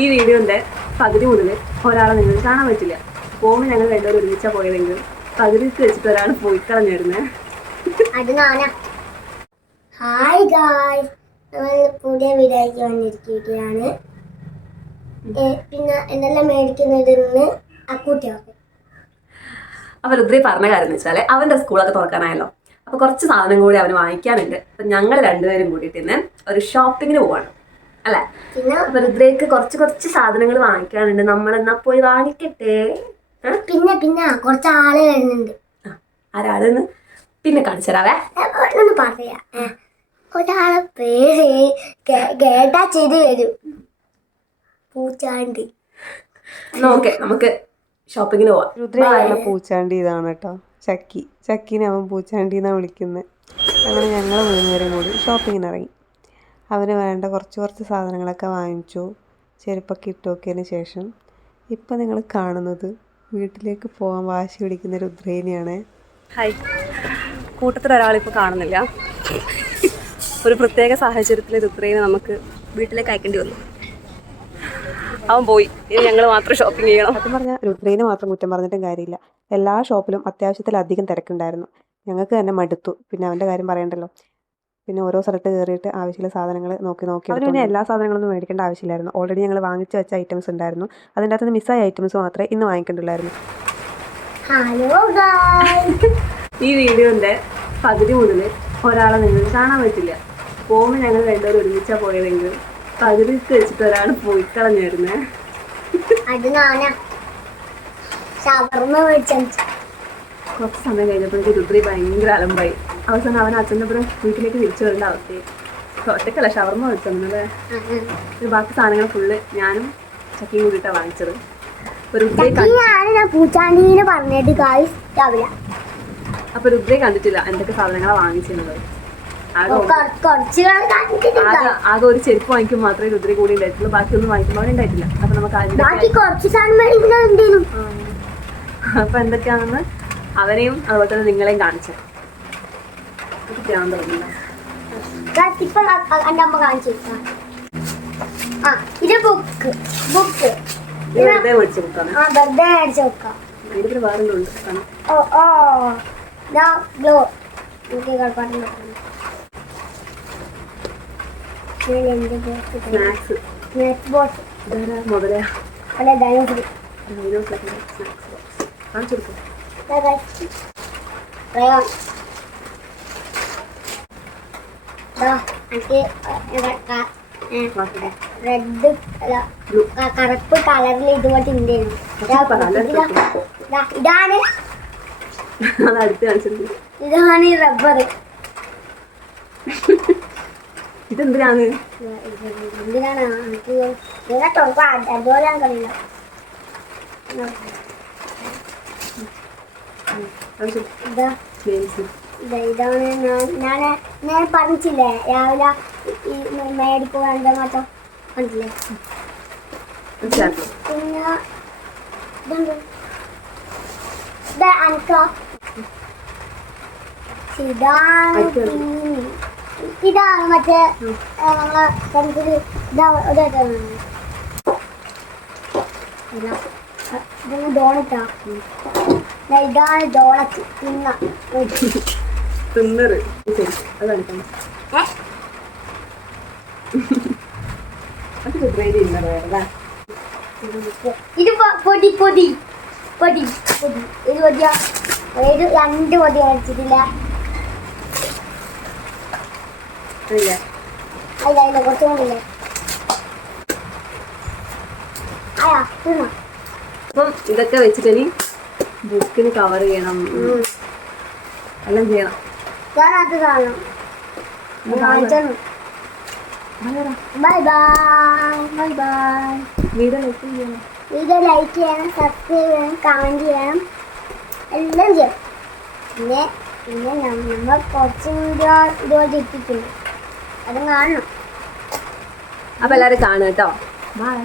ഈ വീഡിയോന്റെ പകുതി മുതൽ ഒരാളെ നിങ്ങൾക്ക് കാണാൻ പറ്റില്ല. പോകുമ്പോൾ ഞങ്ങൾ രണ്ടുപേരും ഒരുമിച്ചാ പോയതെങ്കിൽ പകുതിക്ക് വെച്ചിട്ട് ഒരാൾ പോയി കളഞ്ഞിരുന്നേ. അത് നാനാ. ഹായ് ഗായ്സ്, നമ്മൾ പുതിയ വീഡിയോയ്ക്ക് വന്നിരിക്കുകയാണ്. പിന്നെ എന്തെല്ലാം മേടിക്കുന്നതെന്ന് അക്കൂട്ടിയാക്കും. അപ്പൊ രുദ്രി പറഞ്ഞ കാര്യം എന്ന് വെച്ചാല് അവന്റെ സ്കൂളൊക്കെ തുറക്കാനായല്ലോ. അപ്പൊ കുറച്ച് സാധനം കൂടി അവന് വാങ്ങിക്കാനുണ്ട്. അപ്പൊ ഞങ്ങൾ രണ്ടുപേരും കൂടിയിട്ട് ഇന്ന് ഒരു ഷോപ്പിങ്ങിന് പോവാണ് അല്ലെ. അപ്പൊ രുദ്രയ്ക്ക് കുറച്ച് സാധനങ്ങൾ വാങ്ങിക്കാനുണ്ട്. നമ്മളെന്നാ പോയി വാങ്ങിക്കട്ടെ. പിന്നെ കുറച്ച് ആള് വരുന്നുണ്ട്. ആരാളെന്ന് പിന്നെ കാണിച്ചു തരാവേ. ഒന്ന് പറയാ, ഒരാളെ പേര് കേട്ടാ ചെയ്ത് വരും. പൂച്ചാണ്ടി. ഓക്കെ, നമുക്ക് ഷോപ്പിങ്ങിന് പോവാം. രുദ്രയുള്ള പൂച്ചാണ്ടി ഇതാണ് കേട്ടോ. ചക്കിനെ അവൻ പൂച്ചാണ്ടി എന്നാണ് വിളിക്കുന്നത്. അങ്ങനെ ഞങ്ങൾ 3 പേരും കൂടി ഷോപ്പിങ്ങിന് ഇറങ്ങി. അവന് വേണ്ട കുറച്ച് സാധനങ്ങളൊക്കെ വാങ്ങിച്ചു. ചെരുപ്പൊക്കെ ഇട്ട് നോക്കിയതിന് ശേഷം ഇപ്പം നിങ്ങൾ കാണുന്നത് വീട്ടിലേക്ക് പോകാൻ വാശി പിടിക്കുന്ന രുദ്രേനെയാണ്. ഹായ്. കൂട്ടത്തിൽ ഒരാളിപ്പോൾ കാണുന്നില്ല. ഒരു പ്രത്യേക സാഹചര്യത്തിൽ രുദ്രേനെ നമുക്ക് വീട്ടിലേക്ക് അയക്കേണ്ടി വന്നു. അവൻ പോയി. ഇനി ഞങ്ങൾ മാത്രം ഷോപ്പിംഗ് ചെയ്യണം. സത്യം പറഞ്ഞാൽ രുദ്രേനെ മാത്രം കുറ്റം പറഞ്ഞിട്ടും കാര്യമില്ല. എല്ലാ ഷോപ്പിലും അത്യാവശ്യത്തിലധികം തിരക്കുണ്ടായിരുന്നു. ഞങ്ങൾക്ക് തന്നെ മടുത്തു. പിന്നെ അവൻ്റെ കാര്യം പറയണ്ടല്ലോ. പിന്നെ ഓരോ സ്ഥലത്ത് കയറിയിട്ട് ആവശ്യമുള്ള സാധനങ്ങൾ നോക്കി അവന് പിന്നെ എല്ലാ സാധനങ്ങളൊന്നും മേടിക്കേണ്ട ആവശ്യമില്ലായിരുന്നു. ഓൾറെഡി ഞങ്ങൾ വാങ്ങിച്ച് വെച്ച ഐറ്റംസ് ഉണ്ടായിരുന്നു. അതിൻ്റെ അകത്ത് മിസ്സായ ഐറ്റംസ് മാത്രമേ ഇന്ന് വാങ്ങിക്കേണ്ടുള്ളായിരുന്നു. ഹലോ ഗായ്സ്, ഈ വീഡിയോന്റെ പകുതി മുതൽ ഒരാളെ നിങ്ങൾക്ക് കാണാൻ പറ്റില്ല. പോകുമ്പോൾ ഞങ്ങൾ രണ്ടുപേരും ഒരുമിച്ചാ പോയതെങ്കിൽ പകുതിക്ക് വെച്ചിട്ട് ഒരാൾ പോയി കളഞ്ഞിരുന്നേ. അത് നാനാ. ഷവർമ്മ മേടിച്ചു. കുറച്ച് സമയം കഴിഞ്ഞപ്പോഴേക്ക് രുദ്രി ഭയങ്കര അലമ്പായി. അവസാനം അവൻ അച്ഛൻ്റെ അപ്പുറം വീട്ടിലേക്ക് തിരിച്ചു വരേണ്ട അവസ്ഥയായി. ഒറ്റക്കല്ല ഷവർമ്മ വെച്ചല്ലേ. ബാക്കി സാധനങ്ങൾ ഫുള്ള് ഞാനും ചക്കിയും കൂടിയിട്ടാണ് വാങ്ങിച്ചത്. പൂച്ചാണ്ടീന്ന് പറഞ്ഞിട്ട് ഗായ്സ് രാവിലെ. അപ്പൊ രുദ്രയെ കണ്ടിട്ടില്ല എന്തൊക്കെ സാധനങ്ങളാണ് വാങ്ങിച്ചിരുന്നത്. ആകെ ഒരു ചെരുപ്പ് വാങ്ങിക്കും മാത്രമേ രുദ്രി കൂടി ഉണ്ടായിട്ടുള്ളൂ. ബാക്കിയൊന്നും വാങ്ങിക്കുമ്പോൾ അവൻ ഉണ്ടായിട്ടില്ല. അപ്പൊ നമുക്ക് അപ്പൊ എന്തൊക്കെയാണെന്ന് അവനെയും അതുപോലെ തന്നെ നിങ്ങളെയും കാണിച്ചു. വെറുതെ മേടിച്ചു കൊടുക്കാണ്. അതിന്റെ വേറെ ഉണ്ട്. സ്നാക്സ് മുതലേ കാണിച്ചു കൊടുക്കും. റെഡ് കറുപ്പ് കളറിൽ ഇതുപോലത്തെ ഇന്ത്യയാണ്. ഇതാണ് ഈ റബ്ബർ. ഇതെന്തിനാണ്? എന്തിനാണ് അതുപോലെ കളിയില്ല. ഇതാണ് ഞാൻ പറഞ്ഞില്ലേ രാവിലെ ഈ മേടിക്കുക എന്താ മാത്രം കണ്ടില്ലേ. പിന്നെ ഇതാണ് മറ്റേ നമ്മളെ പെൻസിൽ. ഇതാണ് ഡോണറ്റാ. ഇതാണ് ഡോണറ്റ്. തിന്നറ് അതാണ് ഇത് പൊടി പൊടി പൊടി പൊടി. ഇത് പൊടിയാ. ഒരു 2 പൊടി അടിച്ചിട്ടില്ല. അല്ല കുറച്ചും കൂടില്ലേ. അപ്പം ഇതൊക്കെ വെച്ചിട്ട് ഇനി ബുക്കിന് കവർ ചെയ്യണം, എല്ലാം ചെയ്യണം. Bye bye. വീഡിയോ ലൈക്ക് ചെയ്യണം, സബ്സ്ക്രൈബ് ചെയ്യണം, കമന്റ് ചെയ്യണം, എല്ലാം ചെയ്യണം. പിന്നെ നമ്മൾ കുറച്ച് വീഡിയോ ഇതുപോലെ ഇട്ടിട്ടുണ്ട്, അതും കാണണം. അപ്പൊ എല്ലാവരും കാണും കേട്ടോ. ബൈ.